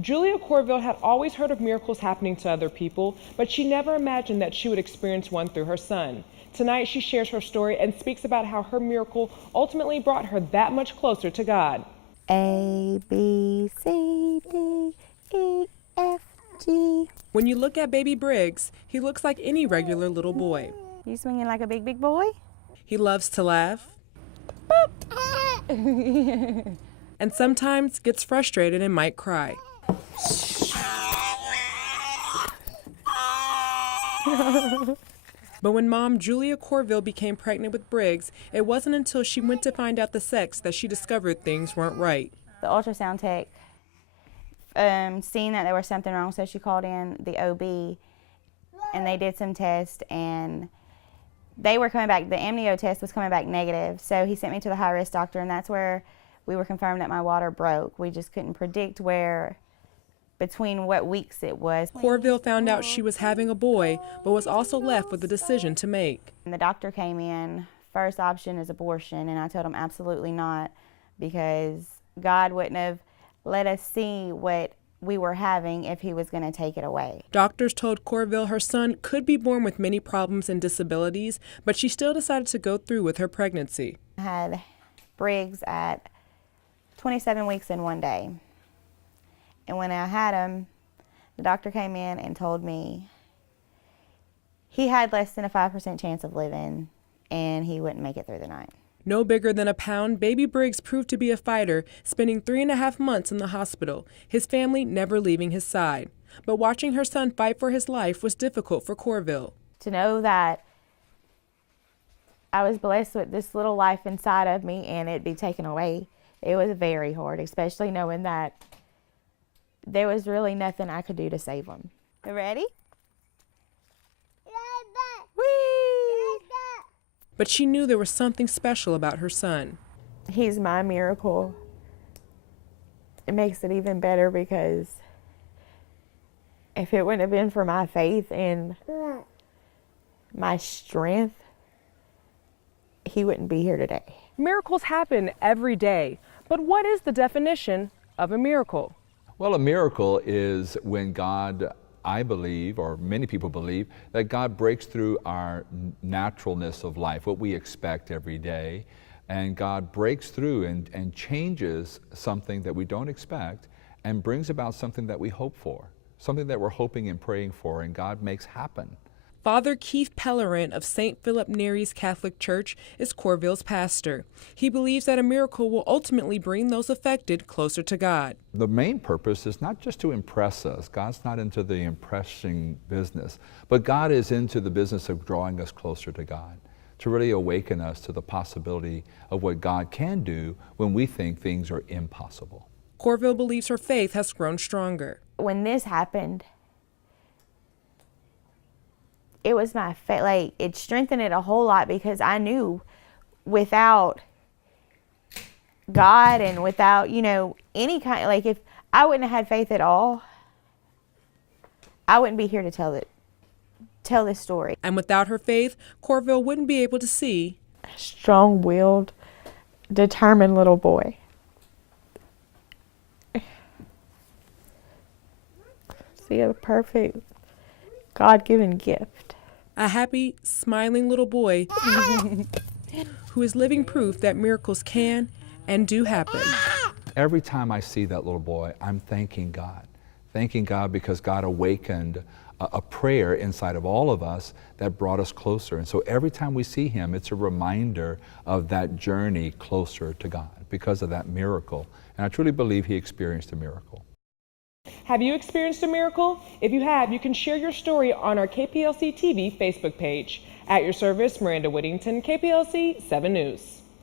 Julia Corville had always heard of miracles happening to other people, but she never imagined that she would experience one through her son. Tonight, she shares her story and speaks about how her miracle ultimately brought her that much closer to God. A, B, C, D, E, F, G. When you look at baby Briggs, he looks like any regular little boy. You swinging like a big, big boy? He loves to laugh and sometimes gets frustrated and might cry. But when mom Julia Corville became pregnant with Briggs, it wasn't until she went to find out the sex that she discovered things weren't right. The ultrasound tech, seeing that there was something wrong, so she called in the OB, and they did some tests, and they were coming back, the amnio test was coming back negative, so he sent me to the high-risk doctor, and that's where we were confirmed that my water broke. We just couldn't predict between what weeks it was. Corville found out she was having a boy, but was also left with a decision to make. And the doctor came in, first option is abortion, and I told him absolutely not, because God wouldn't have let us see what we were having if he was going to take it away. Doctors told Corville her son could be born with many problems and disabilities, but she still decided to go through with her pregnancy. I had Briggs at 27 weeks in 1 day. And when I had him, the doctor came in and told me he had less than a 5% chance of living, and he wouldn't make it through the night. No bigger than a pound, baby Briggs proved to be a fighter, spending 3.5 months in the hospital, his family never leaving his side. But watching her son fight for his life was difficult for Corville. To know that I was blessed with this little life inside of me and it'd be taken away, it was very hard, especially knowing that there was really nothing I could do to save him. You ready? Whee! But she knew there was something special about her son. He's my miracle. It makes it even better because if it wouldn't have been for my faith and my strength, he wouldn't be here today. Miracles happen every day, but what is the definition of a miracle? Well, a miracle is when God, I believe, or many people believe, that God breaks through our naturalness of life, what we expect every day, and God breaks through and changes something that we don't expect and brings about something that we hope for, something that we're hoping and praying for, and God makes happen. Father Keith Pellerin of St. Philip Neri's Catholic Church is Corville's pastor. He believes that a miracle will ultimately bring those affected closer to God. The main purpose is not just to impress us. God's not into the impressing business, but God is into the business of drawing us closer to God, to really awaken us to the possibility of what God can do when we think things are impossible. Corville believes her faith has grown stronger. When this happened, it was my faith, like it strengthened it a whole lot, because I knew without God and without, any kind, like if I wouldn't have had faith at all, I wouldn't be here to tell this story. And without her faith, Corville wouldn't be able to see A strong-willed, determined little boy. See, a perfect God-given gift. a happy, smiling little boy who is living proof that miracles can and do happen. Every time I see that little boy, I'm thanking God because God awakened a prayer inside of all of us that brought us closer. And so every time we see him, it's a reminder of that journey closer to God because of that miracle. And I truly believe he experienced a miracle. Have you experienced a miracle? If you have, you can share your story on our KPLC TV Facebook page. At your service, Miranda Whittington, KPLC 7 News.